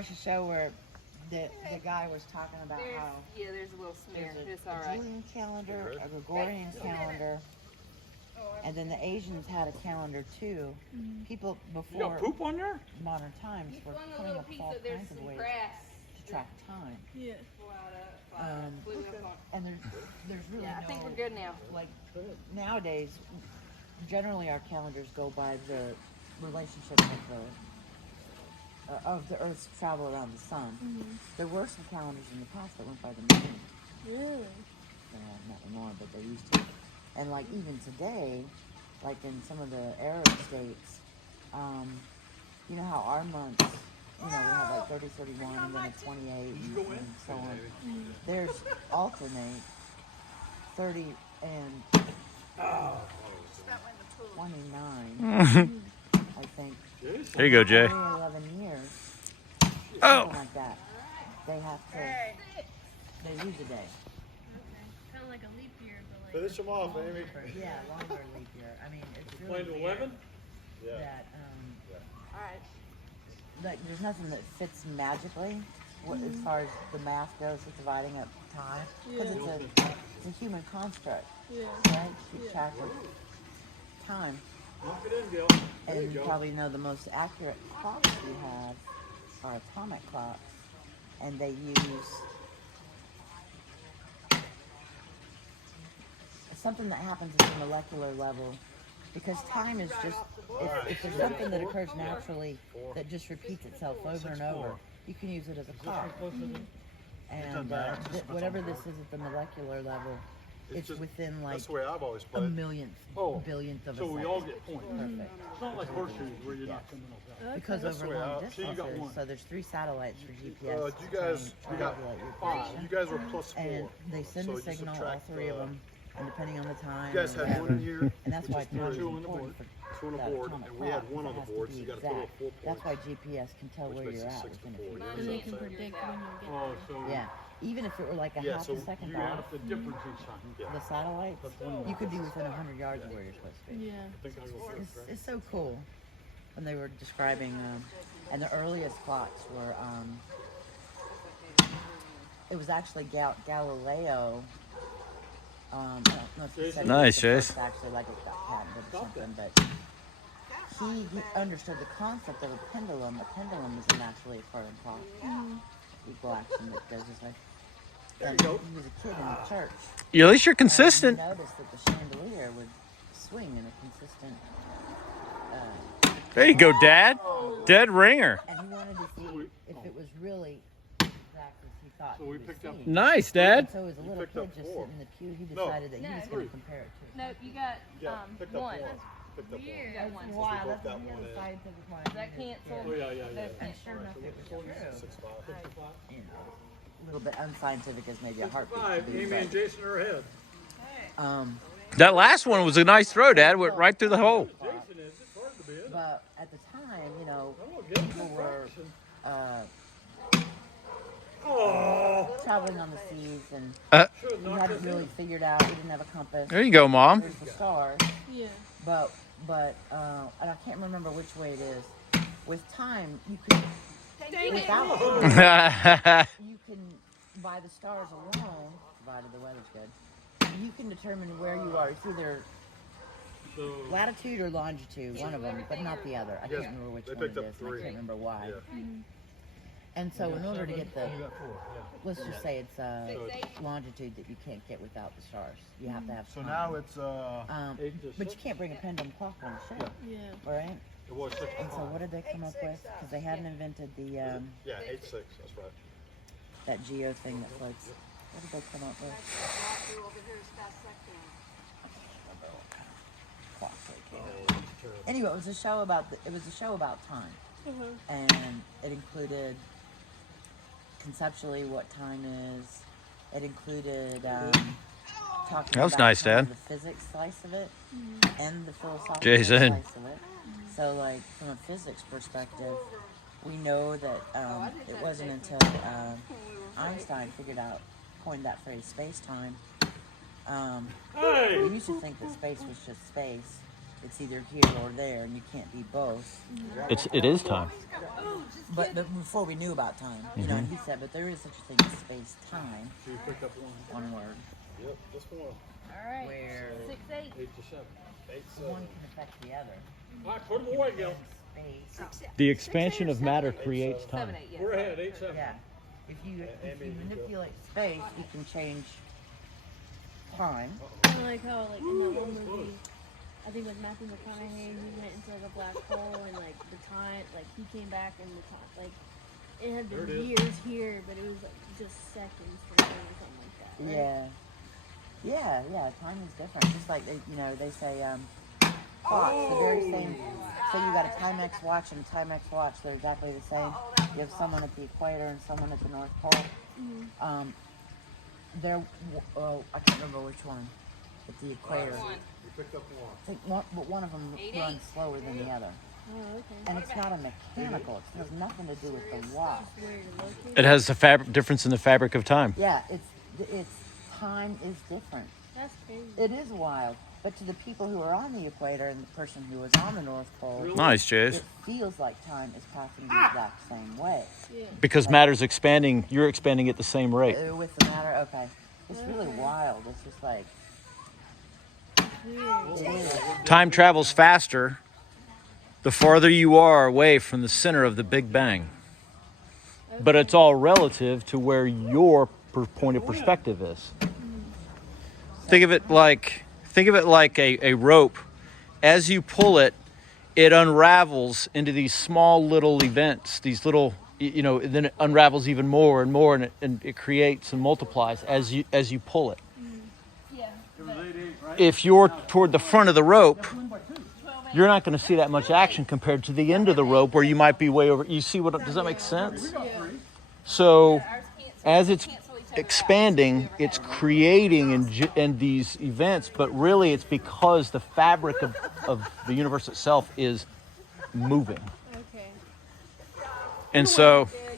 watched a show where the guy was talking about how there's a little smear. there's It's a all right. Julian calendar, a Gregorian calendar, and then the Asians had a calendar too. People You before got poop on there? modern times were coming up with all kinds of ways to track time. Yeah. And there's really Yeah, I no, think we're good now. like nowadays, generally our calendars go by the relationship of the Earth's travel around the sun. There were some calendars in the past that went by the moon. Really? Not anymore, but they used to. And like even today, like in some of the Arab states, you know how our months, you know, we have like 30, 31, and then a 28, and so on. There's alternate 30 and 29, I think. There you go, Jay. Every 11 years, Oh. something like that. They have to, they lose a day. Kind of like a leap year, but like. Finish them off, Amy. Yeah, longer leap year. I mean, it's Playing really to weird 11? Yeah. that, All right. like, there's nothing that fits magically as far as the math goes with dividing up time. Because it's a human construct, Yeah. right? Keep track of time. Knock it in, Gil. There And you you go. probably know the most accurate clocks we have are atomic clocks. And they use something that happens at the molecular level. Because time is just, if there's something that occurs naturally that just repeats itself over and over, you can use it as a clock. And whatever this is at the molecular level, it's just- within like That's the way I've always a played. millionth, Oh, billionth of a So second. we all get points. Perfect. It's not like horseshoes where you're not coming up. Because That's the over way long I- so you got distances, one. so there's 3 satellites for GPS. You guys, to you got triangulate your 5. position. You guys were plus 4. And they send So a you signal, all subtract, 3 of them, and depending on the time. You guys or had one in whatever. here, And that's which why is time is 2 on the important board, for 2 on the that board, atomic and we had clock, 1 on it the has to board, be so you got a total of exact. 4 That's points. why GPS can tell Which where makes you're it at 6 to within a 4. few You And know they what can I'm saying? predict when you'll get Oh, there. so Yeah, even if it were like a Yeah, half so a second you add off, up the difference each time. Yeah. the satellites, you could be within 100 yards of where you're supposed to be. Yeah. I think I'll go first, right? It's so cool. When they were describing, and the earliest clocks were, it was actually Galileo. I don't know if he said Nice, it was the Chase. first, actually, like it got patented or something, but he understood the concept of a pendulum. A pendulum is a naturally occurring clock. Equal action that goes this way. And he was a kid in the church. At least you're And consistent. he noticed that the chandelier would swing in a consistent. There you go, Dad. Dead ringer. And he wanted to see if it was really exact as he thought. So he we was picked up- seeing. Nice, And Dad. so as a little picked up kid just 4. sitting in the pew, he No. decided that he was going to compare it to. No, you got Yeah, picked up 1. 1. Picked up 1. You got 1. Wow, both that's got a one in. scientific one. Does that cancel? Oh, yeah. And sure enough, it was true. 6-5. You know, a little bit unscientific as maybe a heartbeat 5. could be, Amy and but, Jason are ahead. That last one was a nice throw, Dad. Went right through the hole. Jason is. It's hard to be in. but at the time, you know, Oh, get people were Oh, traveling on the seas and should have we knocked hadn't us really in. figured out. We didn't have a compass. There you go, Mom. There's the stars. Yeah. But and I can't remember which way it is. With time, you can without you can by the stars alone, provided the weather's good, you can determine where you are. It's either So, latitude or longitude, one of them, but not the other. I can't Yes, remember which they one it picked up is. And I 3. can't remember why. yeah. And so, in order to get the, You got 4, yeah. let's just say it's longitude that you can't get without the stars. You have to have. So time. now it's 8 to But you 6. can't bring a pendulum clock on a ship, Yeah. right? It was 6 And so, what did they come up with? Because they hadn't invented the Yeah, 8-6. That's right. that geo thing that floats. What did they come up with? Clock they came. Anyway, it was a show about time, and it included conceptually what time is. It included talking That was about nice, kind of Dad. the physics slice of it and the philosophical Jason. slice of it. So, like from a physics perspective, we know that it wasn't until Einstein coined that phrase space-time. Hey! We used to think that space was just space, it's either here or there, and you can't be both. It is time. But before we knew about time, you know, and he said, but there is such a thing as space time. So you picked up one. One word. Yep, just one. All right. Where 6, 8. 8 to 7. 8 to 7. one can affect the other. All right, put them away, Gil. Space. The expansion of matter creates 7, time. 8, yes. We're ahead, 8 7. Yeah. If you manipulate space, you can change time. Kind of like how, like in that one movie, I think with Matthew McConaughey, he went into like a black hole and like the time, like he came back and the time, like it had There been it is. years here, but it was like just seconds from him or something like that. Right? Yeah. Time is different. Just like they say, clocks, the very same. So you got a Timex watch and a Timex watch. They're exactly the same. You have someone at the equator and someone at the North Pole. I can't remember which one. At the equator. You picked up one. I think one of them runs slower than the other. Oh, okay. And it's not a mechanical. It has nothing to do with the watch. Where to locate? It has the difference in the fabric of time. Yeah, it's time is different. That's crazy. It is wild. But to the people who are on the equator and the person who is on the North Pole, Nice, Jace. it feels like time is passing the exact same way. Yeah. Because matter's expanding, you're expanding at the same rate. With the matter, okay. It's really wild. It's just like, Weird. it is. Time travels faster the farther you are away from the center of the Big Bang. But it's all relative to where your point of perspective is. Think of it like a rope. As you pull it, it unravels into these small little events, these little, then it unravels even more and more, and it creates and multiplies as you pull it. Yeah. If you're toward the front of the rope, you're not going to see that much action compared to the end of the rope where you might be way over. You see does that make sense? So as it's expanding, it's creating in these events, but really it's because the fabric of the universe itself is moving. Okay. And so Yeah.